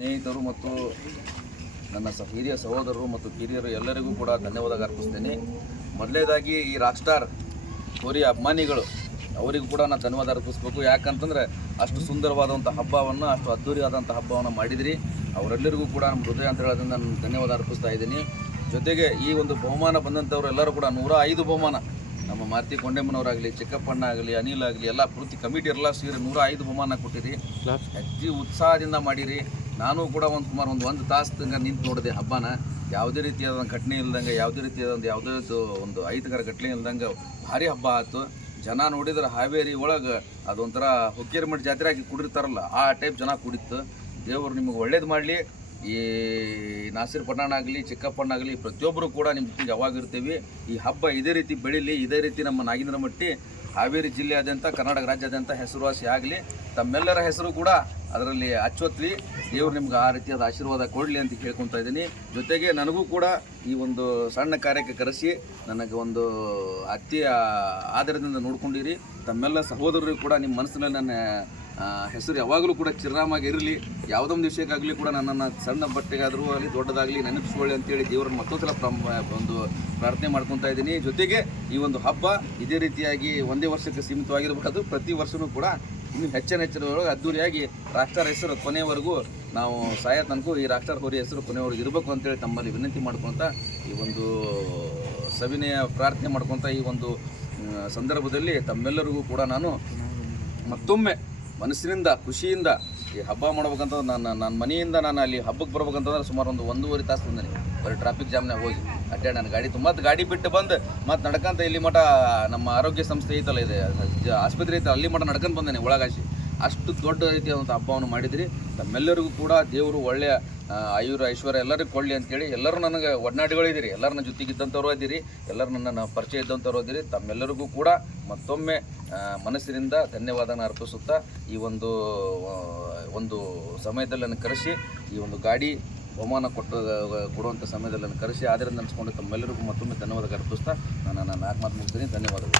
ಸ್ನೇಹಿತರು ಮತ್ತು ನನ್ನ ಸ ಹಿರಿಯ ಸಹೋದರರು ಮತ್ತು ಕಿರಿಯರು ಎಲ್ಲರಿಗೂ ಕೂಡ ಧನ್ಯವಾದ ಅರ್ಪಿಸ್ತೇನೆ. ಮೊದಲೇದಾಗಿ ಈ ರಾಕ್ ಸ್ಟಾರ್ ಕೋರಿಯ ಅಭಿಮಾನಿಗಳು ಅವರಿಗೂ ಕೂಡ ನಾನು ಧನ್ಯವಾದ ಅರ್ಪಿಸ್ಬೇಕು. ಯಾಕಂತಂದ್ರೆ ಅಷ್ಟು ಸುಂದರವಾದಂಥ ಹಬ್ಬವನ್ನು ಅಷ್ಟು ಅದ್ಧೂರಿಯಾದಂಥ ಹಬ್ಬವನ್ನು ಮಾಡಿದಿರಿ. ಅವರೆಲ್ಲರಿಗೂ ಕೂಡ ನಮ್ಮ ಹೃದಯ ಅಂತ ಹೇಳೋದ್ರಿಂದ ನಾನು ಧನ್ಯವಾದ ಅರ್ಪಿಸ್ತಾ ಇದ್ದೀನಿ. ಜೊತೆಗೆ ಈ ಒಂದು ಬಹುಮಾನ ಬಂದಂಥವ್ರು ಎಲ್ಲರೂ ಕೂಡ ನೂರ ಐದು ಬಹುಮಾನ ನಮ್ಮ ಮಾರುತಿ ಕೊಂಡೆಮ್ಮನವರಾಗಲಿ ಚಿಕ್ಕಪ್ಪಣ್ಣ ಆಗಲಿ ಅನಿಲ್ ಆಗಲಿ ಎಲ್ಲ ಪೂರ್ತಿ ಕಮಿಟಿ ಎಲ್ಲ ಸೇರಿ ನೂರ ಐದು ಬಹುಮಾನ ಕೊಟ್ಟಿರಿ. ಅತಿ ಉತ್ಸಾಹದಿಂದ ಮಾಡಿರಿ. ನಾನು ಕೂಡ ಒಂದು ಸುಮಾರು ಒಂದು ಒಂದು ತಾಸು ತನಕ ನಿಂತು ನೋಡಿದೆ ಹಬ್ಬನ. ಯಾವುದೇ ರೀತಿಯಾದ ಘಟನೆ ಇಲ್ದಂಗೆ, ಯಾವುದೇ ರೀತಿಯಾದ ಒಂದು ಯಾವುದೇ ಒಂದು- ಐತಕರ ಘಟನೆ ಇಲ್ದಂಗೆ ಭಾರಿ ಹಬ್ಬ ಆಯಿತು ಜನ ನೋಡಿದ್ರೆ ಹಾವೇರಿ ಒಳಗೆ ಅದೊಂಥರ ಹುಕ್ಕೇರಿಮಠ ಜಾತ್ರೆ ಆಗಿ ಕುಡಿರ್ತಾರಲ್ಲ, ಆ ಟೈಪ್ ಜನ ಕುಡಿತು ದೇವರು ನಿಮಗೆ ಒಳ್ಳೇದು ಮಾಡಲಿ. ಈ ನಾಸಿರ್ ಆಗಲಿ, ಚಿಕ್ಕಪ್ಪಣ್ಣ ಆಗಲಿ ಪ್ರತಿಯೊಬ್ಬರು ಕೂಡ ನಿಮ್ಮ ಜೊತೆಗೆ ಯಾವಾಗ ಈ ಹಬ್ಬ ಇದೇ ರೀತಿ ಬೆಳೀಲಿ, ಇದೇ ರೀತಿ ನಮ್ಮ ನಾಗೇಂದ್ರ ಮಟ್ಟಿ ಹಾವೇರಿ ಜಿಲ್ಲೆಯಾದ್ಯಂತ, ಕರ್ನಾಟಕ ರಾಜ್ಯಾದ್ಯಂತ ಹೆಸರುವಾಸಿ ಆಗಲಿ, ತಮ್ಮೆಲ್ಲರ ಹೆಸರು ಕೂಡ ಅದರಲ್ಲಿ ಅಚ್ಚೊತ್ತಲಿ ದೇವರು ನಿಮ್ಗೆ ಆ ರೀತಿಯಾದ ಆಶೀರ್ವಾದ ಕೊಡಲಿ ಅಂತ ಕೇಳ್ಕೊತಾ ಇದ್ದೀನಿ. ಜೊತೆಗೆ ನನಗೂ ಕೂಡ ಈ ಒಂದು ಸಣ್ಣ ಕಾರ್ಯಕ್ಕೆ ಕರೆಸಿ ನನಗೆ ಒಂದು ಅತ್ತೆಯ ಆಧಾರದಿಂದ ನೋಡ್ಕೊಂಡಿರಿ. ತಮ್ಮೆಲ್ಲ ಸಹೋದರರು ಕೂಡ ನಿಮ್ಮ ಮನಸ್ಸಿನಲ್ಲಿ ನನ್ನ ಹೆಸರು ಯಾವಾಗಲೂ ಕೂಡ ಚಿರಾಮಾಗಿ ಇರಲಿ, ಯಾವುದೊಂದು ವಿಷಯಕ್ಕಾಗಲಿ ಕೂಡ ನನ್ನನ್ನು ಸಣ್ಣ ಬಟ್ಟೆಗಾದರೂ ಆಗಲಿ, ದೊಡ್ಡದಾಗಲಿ ನೆನಪಿಸ್ಕೊಳ್ಳಿ ಅಂತೇಳಿ ದೇವರನ್ನು ಮತ್ತೊಂದು ಸಲ ಪ್ರಮ್ ಒಂದು ಪ್ರಾರ್ಥನೆ ಮಾಡ್ಕೊತಾ ಇದ್ದೀನಿ. ಜೊತೆಗೆ ಈ ಒಂದು ಹಬ್ಬ ಇದೇ ರೀತಿಯಾಗಿ ಒಂದೇ ವರ್ಷಕ್ಕೆ ಸೀಮಿತವಾಗಿರಬಾರ್ದು. ಪ್ರತಿ ವರ್ಷವೂ ಕೂಡ ಇನ್ನು ಹೆಚ್ಚಿನ ಹೆಚ್ಚಿನ ಒಳಗೆ ಅದ್ದೂರಿಯಾಗಿ ರಾಷ್ಟ್ರ ಹೆಸರು ಕೊನೆಯವರೆಗೂ ನಾವು ಸಾಯ ತನಕ ಈ ರಾಷ್ಟ್ರ ಹೋರಿ ಹೆಸರು ಕೊನೆಯವರೆಗೂ ಇರಬೇಕು ಅಂತೇಳಿ ತಮ್ಮಲ್ಲಿ ವಿನಂತಿ ಮಾಡ್ಕೊತ ಈ ಒಂದು ಸವಿನಯ ಪ್ರಾರ್ಥನೆ ಮಾಡ್ಕೊತ ಈ ಒಂದು ಸಂದರ್ಭದಲ್ಲಿ ತಮ್ಮೆಲ್ಲರಿಗೂ ಕೂಡ ನಾನು ಮತ್ತೊಮ್ಮೆ ಮನಸ್ಸಿನಿಂದ, ಖುಷಿಯಿಂದ ಈ ಹಬ್ಬ ಮಾಡ್ಬೇಕಂತಂದ್ರೆ ನಾನು ನನ್ನ ಮನೆಯಿಂದ ನಾನು ಅಲ್ಲಿ ಹಬ್ಬಕ್ಕೆ ಬರ್ಬೇಕಂತಂದ್ರೆ ಸುಮಾರು ಒಂದು ಒಂದೂವರೆ ತಾಸು ಬಂದಿನಿ ಬರೀ ಟ್ರಾಫಿಕ್ ಜಾಮ್ನಾಗ ಹೋಗಿ. ಅಡ್ಡಾಡಿ ನನ್ನ ಗಾಡಿ ತುಂಬ ಗಾಡಿ ಬಿಟ್ಟು ಬಂದು ಮತ್ತು ನಡ್ಕಂತ ಇಲ್ಲಿ ಮಠ ನಮ್ಮ ಆರೋಗ್ಯ ಸಂಸ್ಥೆ ಐತಲ್ಲ ಇದೆ ಆಸ್ಪತ್ರೆ ಐತಲ್ಲ, ಅಲ್ಲಿ ಮಠ ನಡ್ಕೊಂಡು ಬಂದೇನೆ ಒಳಗಾಸಿ ಅಷ್ಟು ದೊಡ್ಡ ರೀತಿಯಾದಂಥ ಹಬ್ಬವನ್ನು ಮಾಡಿದ್ರಿ. ತಮ್ಮೆಲ್ಲರಿಗೂ ಕೂಡ ದೇವರು ಒಳ್ಳೆಯ ಆಯುರ ಐಶ್ವರ್ಯ ಎಲ್ಲರಿಗೂ ಕೊಡಲಿ ಅಂತೇಳಿ ಎಲ್ಲರೂ ನನಗೆ ಒಡನಾಡಿಗಳಿದ್ದೀರಿ. ಎಲ್ಲರನ್ನ ಜೊತೆಗಿದ್ದಂಥವ್ರು ಇದ್ದೀರಿ. ಎಲ್ಲರೂ ನನ್ನ ಪರಿಚಯ ಇದ್ದಂಥವ್ರು ಇದ್ದೀರಿ. ತಮ್ಮೆಲ್ಲರಿಗೂ ಕೂಡ ಮತ್ತೊಮ್ಮೆ ಮನಸ್ಸಿನಿಂದ ಧನ್ಯವಾದನ ಅರ್ಪಿಸುತ್ತಾ ಈ ಒಂದು ಒಂದು ಸಮಯದಲ್ಲಿ ಕರೆಸಿ, ಈ ಒಂದು ಗಾಡಿ ಬಹುಮಾನ ಕೊಟ್ಟು ಕೊಡುವಂಥ ಸಮಯದಲ್ಲಿ ಕರೆಸಿ ಆದ್ದರಿಂದ ನೆನೆಸ್ಕೊಂಡು ತಮ್ಮೆಲ್ಲರಿಗೂ ಮತ್ತೊಮ್ಮೆ ಧನ್ಯವಾದ ಅರ್ಪಿಸ್ತಾ ನಾನು ನನ್ನ ನಾಲ್ಕು ಮಾತು ಮುಗ್ತೀನಿ ಧನ್ಯವಾದಗಳು.